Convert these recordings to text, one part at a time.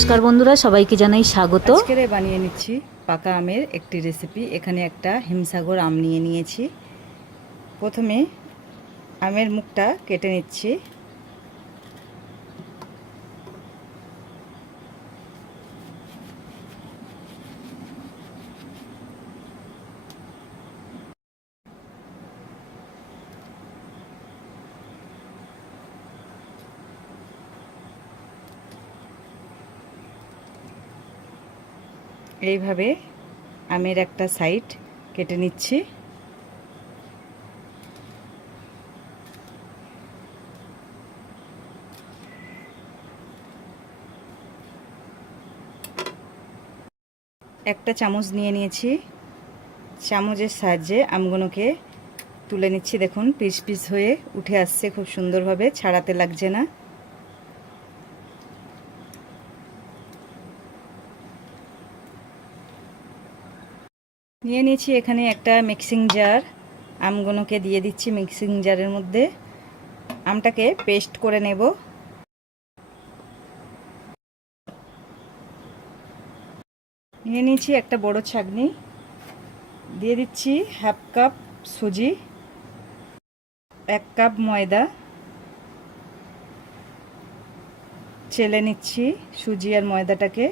নমস্কার বন্ধুরা, সবাইকে জানাই স্বাগত। আজকে বানিয়ে নিচ্ছি পাকা আমের একটি রেসিপি। এখানে একটা হিমসাগর আম নিয়ে নিয়েছি। প্রথমে আমের মুখটা কেটে নিচ্ছি। এইভাবে আমের একটা সাইড কেটে নিচ্ছি। একটা চামচ নিয়ে নিয়েছি। চামচের সাহায্যে আমগুলোকে তুলে নিচ্ছি। দেখুন পিস পিস হয়ে উঠে আসছে, খুব সুন্দরভাবে, ছাড়াতে লাগছে না। নিয়ে নিয়েছি এখানে একটা মিক্সিং জার। আমগুলোকে দিয়ে দিচ্ছি মিক্সিং জারের মধ্যে। আমটাকে পেস্ট করে নেব। নিয়ে নিয়েছি একটা বড় ছাঁকনি। দিয়ে দিচ্ছি হাফ কাপ সুজি, 1 কাপ ময়দা। চেলে নিচ্ছি সুজি আর ময়দাটাকে।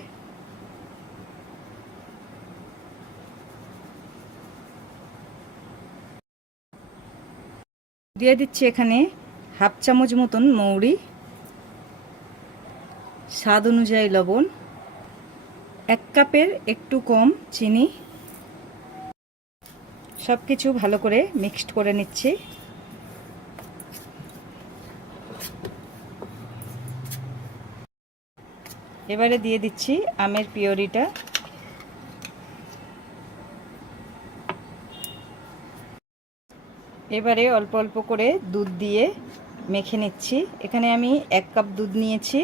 দিয়ে দিচ্ছি এখানে হাফ চামচ মতন মৌরি, স্বাদ অনুযায়ী লবণ, 1 কাপের একটু কম চিনি। সব কিছু ভালো করে মিক্সড করে নিচ্ছি। এবারে দিয়ে দিচ্ছি আমের পিউরিটা। এবারে অল্প অল্প করে দুধ দিয়ে মেখে নিচ্ছি। এখানে আমি 1 কাপ দুধ নিয়েছি।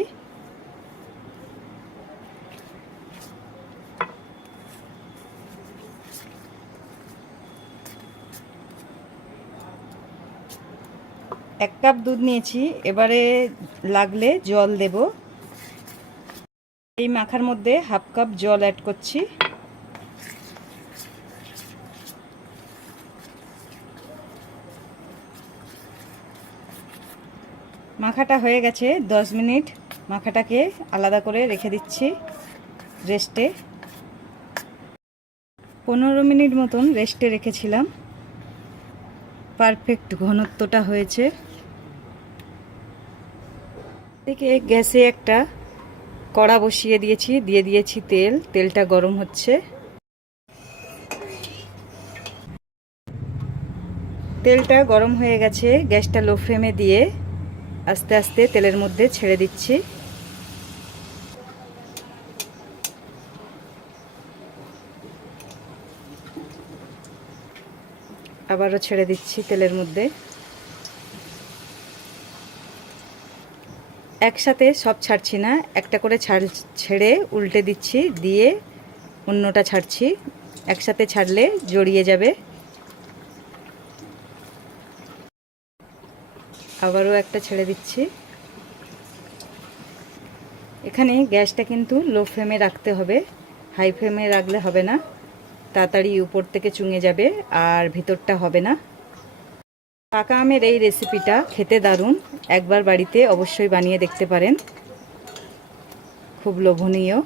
এক কাপ দুধ নিয়েছি। এবারে লাগলে জল দেব। এই মাখার মধ্যে হাফ কাপ জল অ্যাড করছি। মাখাটা হয়ে গেছে। 10 মিনিট মাখাটাকে আলাদা করে রেখে দিচ্ছি রেস্টে। 15 মিনিট মতন রেস্টে রেখেছিলাম। পারফেক্ট ঘনত্বটা হয়েছে। থেকে গ্যাসে একটা কড়া বসিয়ে দিয়েছি, দিয়ে দিয়েছি তেল। তেলটা গরম হচ্ছে। তেলটা গরম হয়ে গেছে। গ্যাসটা লো ফ্লেমে দিয়ে আস্তে আস্তে তেলের মধ্যে ছেড়ে দিচ্ছি। আবারও ছেড়ে দিচ্ছি তেলের মধ্যে। একসাথে সব ছাড়ছি না, একটা করে ছেড়ে উল্টে দিচ্ছি, দিয়ে অন্যটা ছাড়ছি। একসাথে ছাড়লে জড়িয়ে যাবে। আবারও একটা ছেড়ে দিচ্ছি। এখানে গ্যাসটা কিন্তু লো ফ্লেমে রাখতে হবে, হাই ফ্লেমে রাখলে হবে না। তাড়াতাড়ি উপর থেকে চুঙে যাবে আর ভিতরটা হবে না। পাকা আমের এই রেসিপিটা খেতে দারুণ। একবার বাড়িতে অবশ্যই বানিয়ে দেখতে পারেন, খুব লোভনীয়।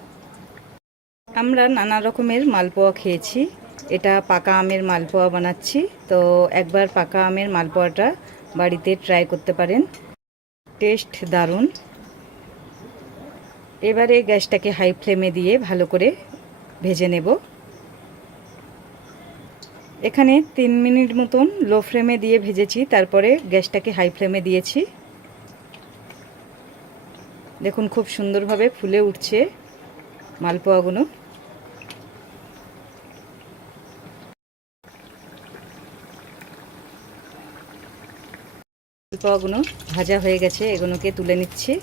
আমরা নানা রকমের মালপোয়া খেয়েছি, এটা পাকা আমের মালপোয়া বানাচ্ছি। তো একবার পাকা আমের মালপোয়াটা বাড়িতে ট্রাই করতে পারেন, টেস্ট দারুণ। এবারে গ্যাসটাকে হাই ফ্লেমে দিয়ে ভালো করে ভেজে নেব। এখানে 3 মিনিট মতন লো ফ্লেমে দিয়ে ভেজেছি, তারপরে গ্যাসটাকে হাই ফ্লেমে দিয়েছি। দেখুন খুব সুন্দরভাবে ফুলে উঠছে মালপোয়াগুলো। মালপোয়াগুলো ভাজা হয়ে গেছে, এগুলোকে তুলে নিচ্ছি।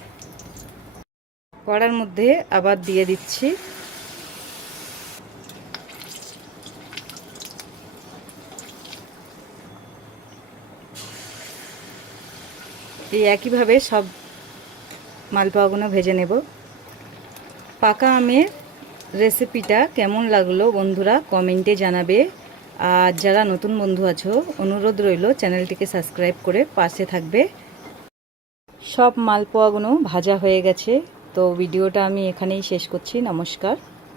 কড়ার মধ্যে আবার দিয়ে দিচ্ছি। এই একইভাবে সব মালপোয়াগুলো ভেজে নেব। পাকা আমের রেসিপিটা কেমন লাগলো বন্ধুরা কমেন্টে জানাবে। আর যারা নতুন বন্ধু আছো অনুরোধ রইল চ্যানেলটিকে সাবস্ক্রাইব করে পাশে থাকবে। সব মালপোয়াগুলো ভাজা হয়ে গেছে, তো ভিডিওটা আমি এখানেই শেষ করছি। নমস্কার।